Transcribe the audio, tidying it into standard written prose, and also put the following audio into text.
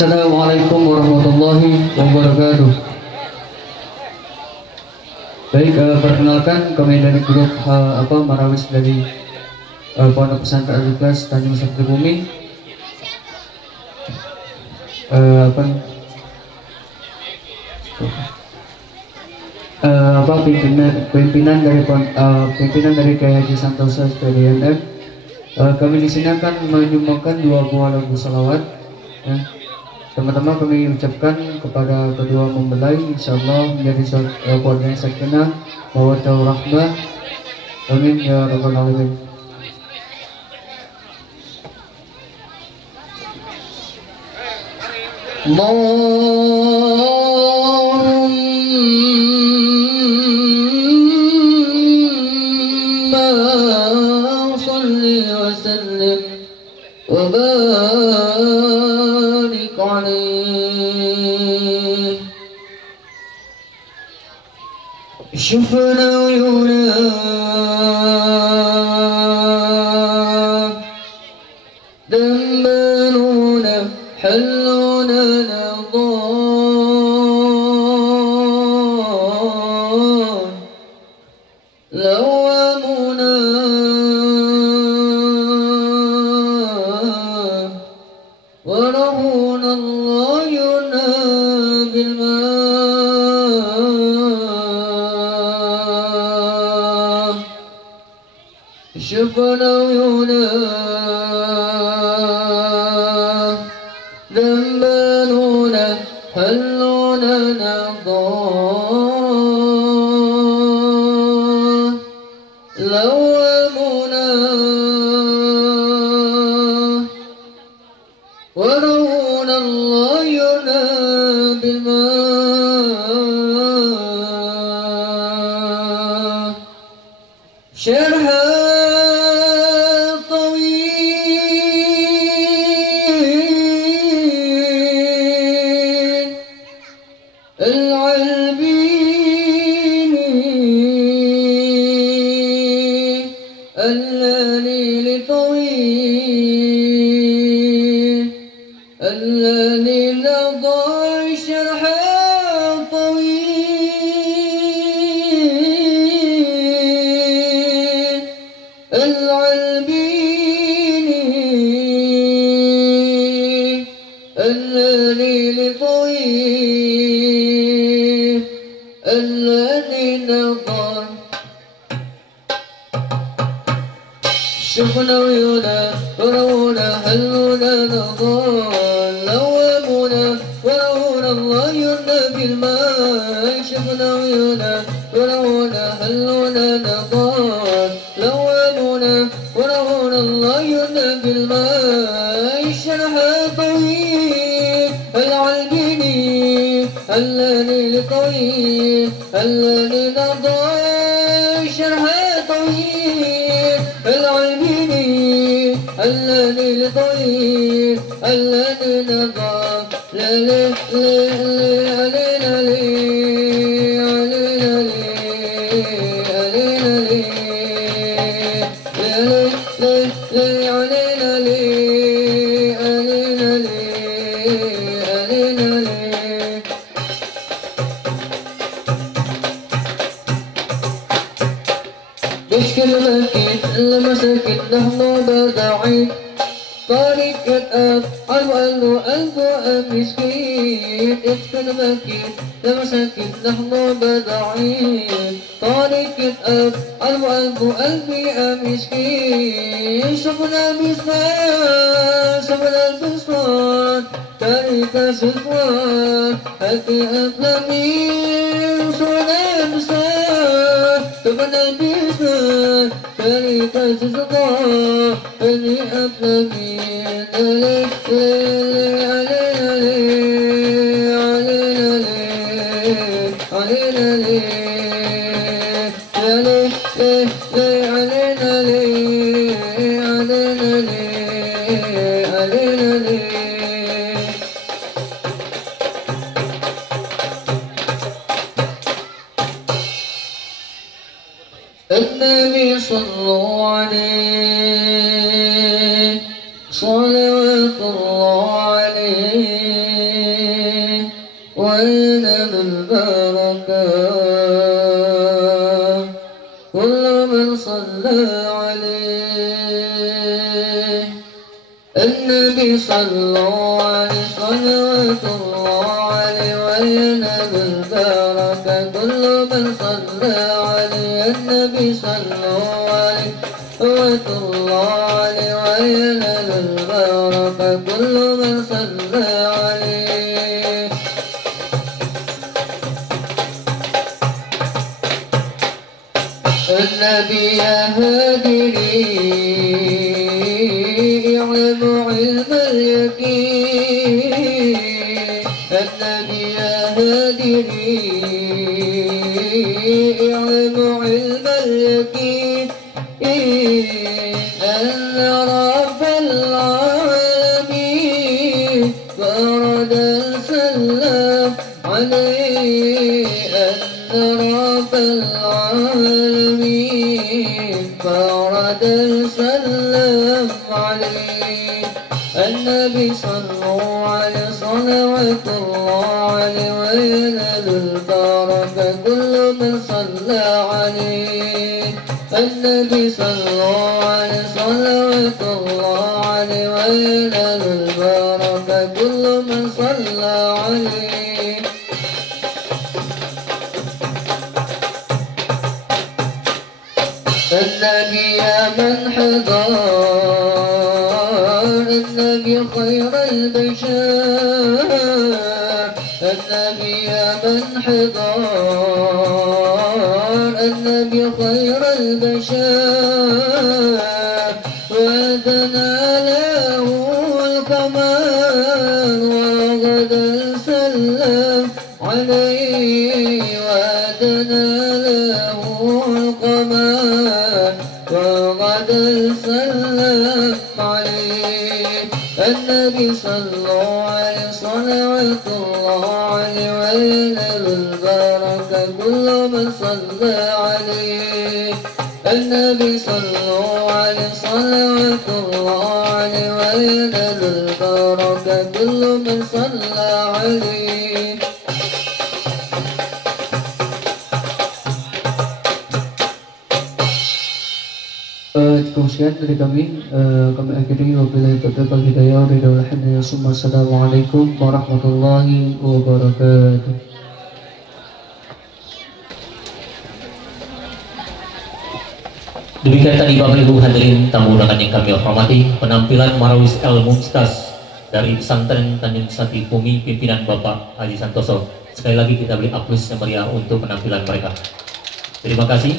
Assalamualaikum warahmatullahi wabarakatuh. Baik, perkenalkan kami dari grup Marawis dari Pondok Pesantren Al-Ikhlas Tanjung Sakti Bumi. Pimpinan dari Kiai Haji Santosa SPDMM. Kami di sini akan menyumbangkan 2 buah lagu salawat. Ya. Teman-teman, kami ucapkan kepada kedua mempelai, insyaallah menjadi keluarga yang sakinah, mawaddah warahmah. Amin ya rabbal alamin. Allahumma shalli wa sallim wa barik alayhi. شفنا عيونا دمرونا حلونا نضال لوامونا ورهونا الله ينا بالماء شفنا عيونا ذنبانونا حلونا نضال لوامونا ورهونا الله ينا بالماء شرها طويل العلبيني الليل طويل الليل ضاع شرحه طويل العلبيني الليل طويل الليل ضاع شفنا عيونا ورونا هلونا نضال لوامونا ورونا الله يرنا بالماء شفنا عيونا ورونا هلونا نضال لوامونا ورونا الله يرنا بالماء شرحها طويل العلبيني الليل طويل الليل ضاع شرحها طويل العلبيني الليل طويل الليل ضاع ليلي علينا لي علينا لي علينا لي علينا لي علينا لي علينا لي مشكل مكين المساكين نحن بداعين طريقة أفعل ألف مسكين مشكل مكين المساكين نحن بداعين طريقة أفعل ألف مسكين شفنا بصفان شفنا البصفان طريقة سفوان هكي أفلامين شفنا بصفان شفنا بصفان طريقة سفوان هكي أفلامين النبي صلوا عليه صلوات الله عليه كل من صلى عليه النبي صلى الله عليه صلوات الله عليه وينال البركة كل من صلى عليه النبي صلى الله عليه صلوات الله عليه وينال البركة كل من صلى عليه النبي يا هادري علم اليقين النبي يا هادري علم اليقين أن رب العالمين فرد السلام عليه أن رب العالمين فرد السلام عليه النبي صلى الله عليه صلوات الله عليه وينال البركة كل من صلى عليه النبي صلى الله عليه صلوات الله عليه وينال البركة كل من صلى عليه النبي يا من حضر النبي خير البشر النبي يا من حضر النبي خير البشر ودنا له الكمال وغدا سلم عليه ودنا له الكمال وغدا سلم عليه النبي صلى الله عليه صلوات الله عليه وينال البركة كل من صلى عليه النبي صلى الله عليه صلوات الله عليه وينال البركة كل من صلى عليه cukup sekian dari kami. Kami akhiri wabillahi taufiq wal hidayah. Wassalamualaikum warahmatullahi wabarakatuh. Demikian tadi Bapak Ibu hadirin tamu undangan yang kami hormati, penampilan Marawis El Mumtaz dari pesantren Tanjung Sari Bumi pimpinan Bapak Haji Santoso. Sekali lagi kita beri aplaus yang meriah untuk penampilan mereka. Terima kasih.